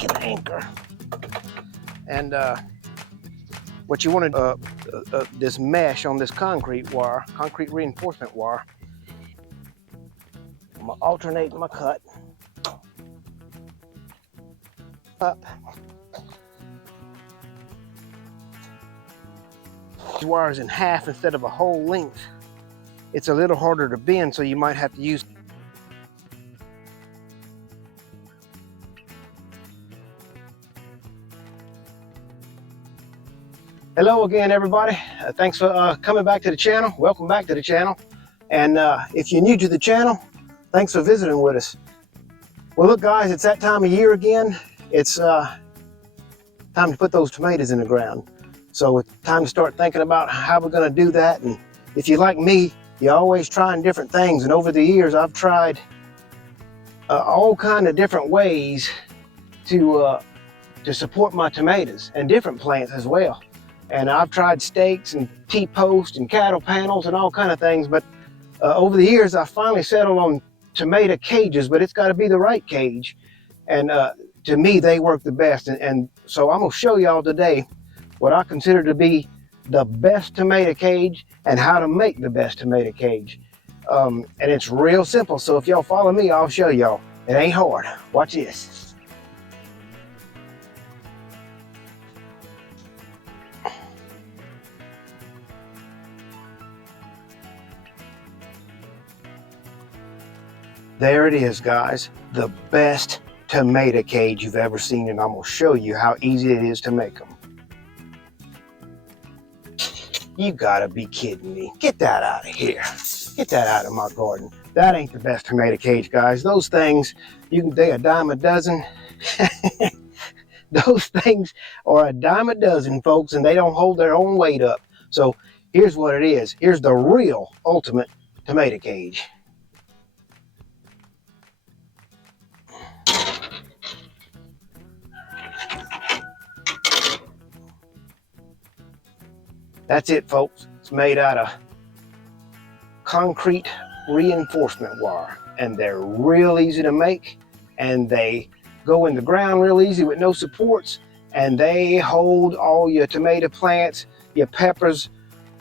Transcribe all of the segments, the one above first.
make an anchor. And what you want to this mesh on this concrete wire, concrete reinforcement wire. I'm gonna alternate my cut up. These wires in half instead of a whole length. It's a little harder to bend, so you might have to use. Hello again, everybody. Thanks for coming back to the channel. Welcome back to the channel. And if you're new to the channel, thanks for visiting with us. Well, look, guys, it's that time of year again. It's time to put those tomatoes in the ground. So it's time to start thinking about how we're going to do that. And if you're like me, you're always trying different things. And over the years, I've tried all kind of different ways to support my tomatoes and different plants as well. And I've tried stakes and T-posts and cattle panels and all kind of things, but over the years I finally settled on tomato cages, but it's got to be the right cage. And to me, they work the best. And so I'm going to show y'all today what I consider to be the best tomato cage and how to make the best tomato cage. And it's real simple. So if y'all follow me, I'll show y'all. It ain't hard. Watch this. There it is, guys, the best tomato cage you've ever seen, and I'm going to show you how easy it is to make them. You gotta be kidding me. Get that out of here. Get that out of my garden. That ain't the best tomato cage, guys. Those things, they a dime a dozen. Those things are a dime a dozen, folks, and they don't hold their own weight up. So here's what it is. Here's the real ultimate tomato cage. That's it, folks. It's made out of concrete reinforcement wire, and they're real easy to make, and they go in the ground real easy with no supports, and they hold all your tomato plants, your peppers,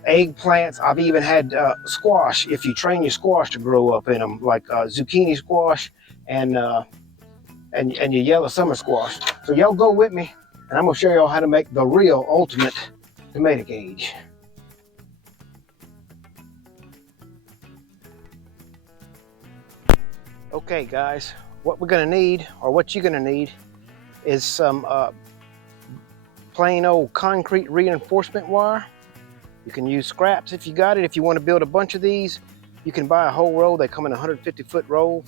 eggplants. I've even had squash, if you train your squash to grow up in them, like zucchini squash and your yellow summer squash. So y'all go with me, and I'm gonna show y'all how to make the real ultimate tomato cage. Okay, guys, what we're gonna need, or what you're gonna need, is some plain old concrete reinforcement wire. You can use scraps if you got it. If you want to build a bunch of these, you can buy a whole roll. They come in a 150-foot roll,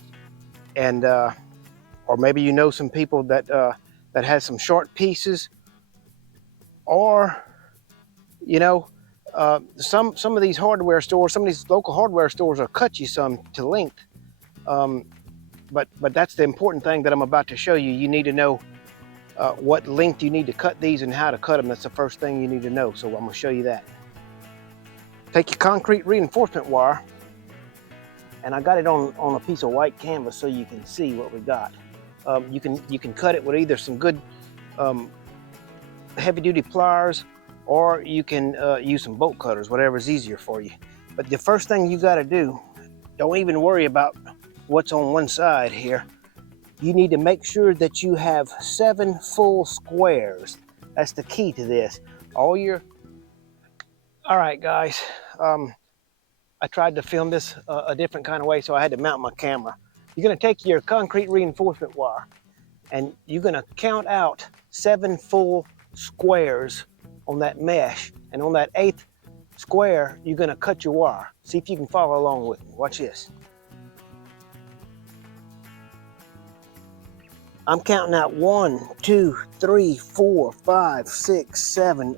and or maybe you know some people that that has some short pieces, or you know, some of these hardware stores, some of these local hardware stores will cut you some to length. But that's the important thing that I'm about to show you. You need to know what length you need to cut these and how to cut them. That's the first thing you need to know. So I'm going to show you that. Take your concrete reinforcement wire, and I got it on a piece of white canvas so you can see what we got. You can cut it with either some good heavy-duty pliers, or you can use some bolt cutters, whatever is easier for you. But the first thing you got to do, don't even worry about what's on one side here. You need to make sure that you have 7 full squares. That's the key to this. All right, guys. I tried to film this a different kind of way, so I had to mount my camera. You're going to take your concrete reinforcement wire, and you're going to count out 7 full squares on that mesh, and on that 8th square, you're going to cut your wire. See if you can follow along with me. Watch this. I'm counting out 1, 2, 3, 4, 5, 6, 7,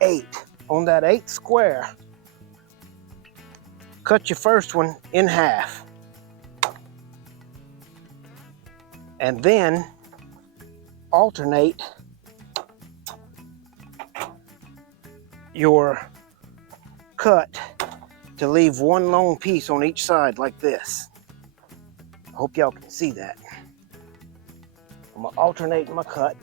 8. On that 8th square, cut your first one in half. And then alternate your cut to leave one long piece on each side like this. I hope y'all can see that. I'm gonna alternate my cut.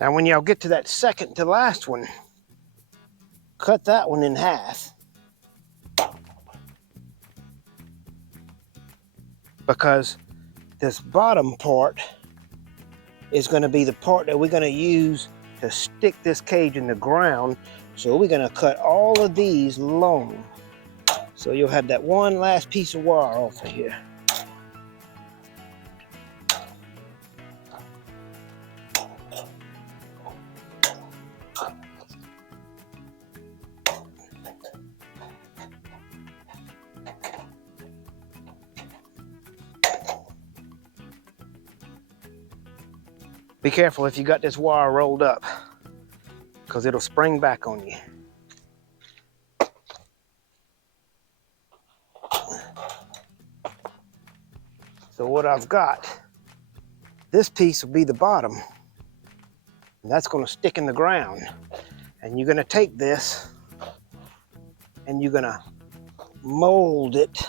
Now when y'all get to that second to last one, cut that one in half. Because this bottom part is going to be the part that we're going to use to stick this cage in the ground. So we're going to cut all of these long. So you'll have that one last piece of wire off of here. Be careful if you got this wire rolled up, because it'll spring back on you. So what I've got, this piece will be the bottom, and that's going to stick in the ground. And you're going to take this and you're going to mold it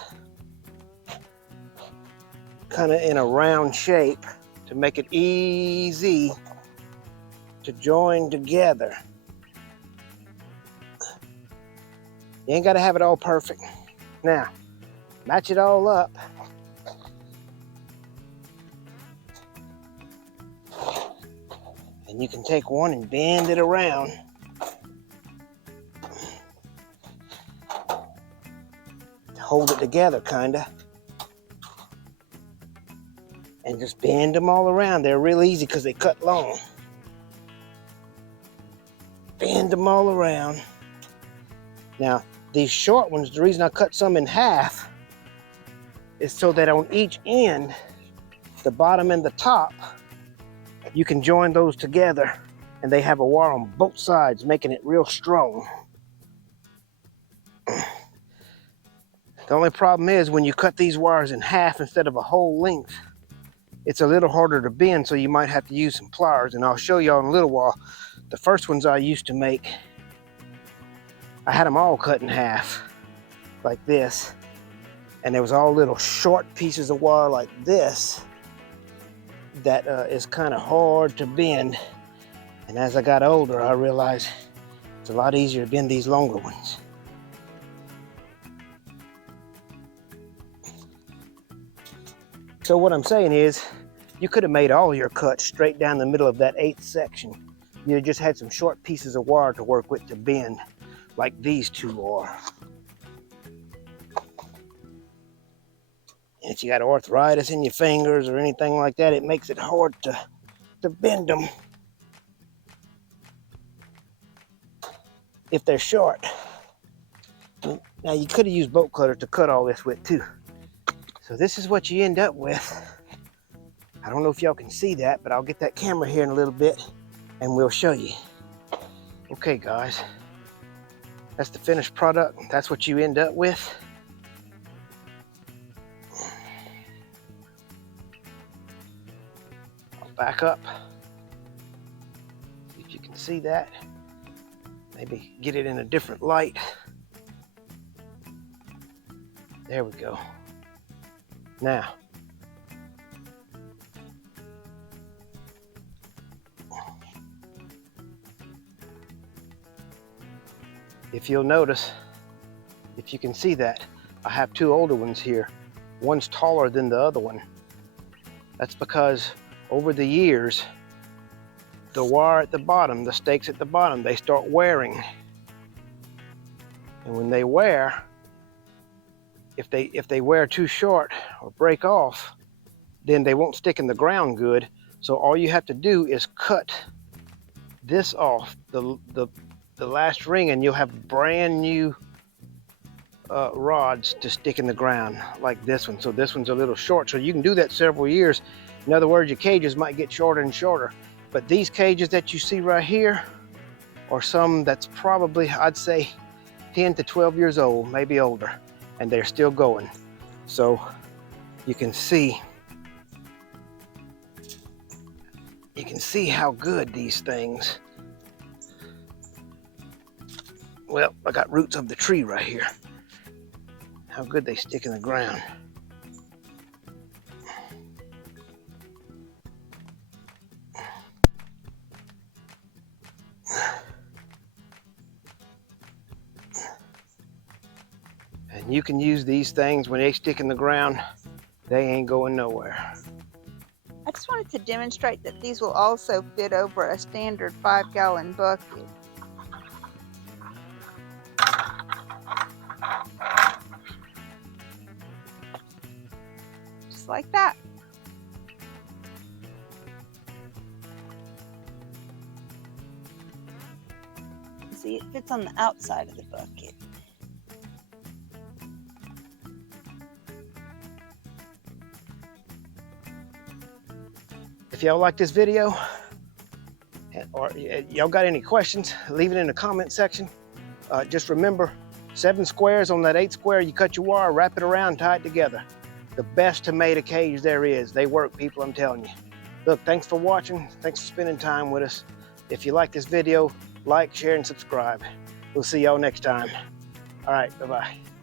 kind of in a round shape to make it easy to join together. You ain't got to have it all perfect. Now, match it all up. And you can take one and bend it around. To hold it together, kinda. And just bend them all around. They're real easy because they cut long. Bend them all around. Now, these short ones, the reason I cut some in half is so that on each end, the bottom and the top, you can join those together and they have a wire on both sides, making it real strong. The only problem is when you cut these wires in half instead of a whole length, it's a little harder to bend, so you might have to use some pliers, and I'll show y'all in a little while. The first ones I used to make, I had them all cut in half, like this, and there was all little short pieces of wire like this that is kind of hard to bend. And as I got older, I realized it's a lot easier to bend these longer ones. So what I'm saying is, you could have made all your cuts straight down the middle of that 8th section. You just had some short pieces of wire to work with to bend, like these two are. And if you got arthritis in your fingers or anything like that, it makes it hard to bend them if they're short. Now you could have used bolt cutter to cut all this with too. So this is what you end up with. I don't know if y'all can see that, but I'll get that camera here in a little bit and we'll show you. Okay guys, that's the finished product. That's what you end up with. I'll back up. If you can see that, maybe get it in a different light. There we go. Now, if you'll notice, if you can see that, I have two older ones here. One's taller than the other one. That's because over the years, the wire at the bottom, the stakes at the bottom, they start wearing. And when they wear, if they wear too short or break off, then they won't stick in the ground good. So all you have to do is cut this off, the last ring, and you'll have brand new rods to stick in the ground like this one. So this one's a little short, so you can do that several years. In other words, your cages might get shorter and shorter. But these cages that you see right here are some that's probably, I'd say, 10 to 12 years old, maybe older, and they're still going. So you can see how good these things, well, I got roots of the tree right here, how good they stick in the ground. And you can use these things when they stick in the ground, they ain't going nowhere. I just wanted to demonstrate that these will also fit over a standard 5-gallon bucket. Just like that. See, it fits on the outside of the bucket. If y'all like this video, or y'all got any questions, leave it in the comment section. Just remember, 7 squares on that 8 square, you cut your wire, wrap it around, tie it together. The best tomato cage there is. They work, people, I'm telling you. Look, thanks for watching. Thanks for spending time with us. If you like this video, like, share, and subscribe. We'll see y'all next time. All right, bye-bye.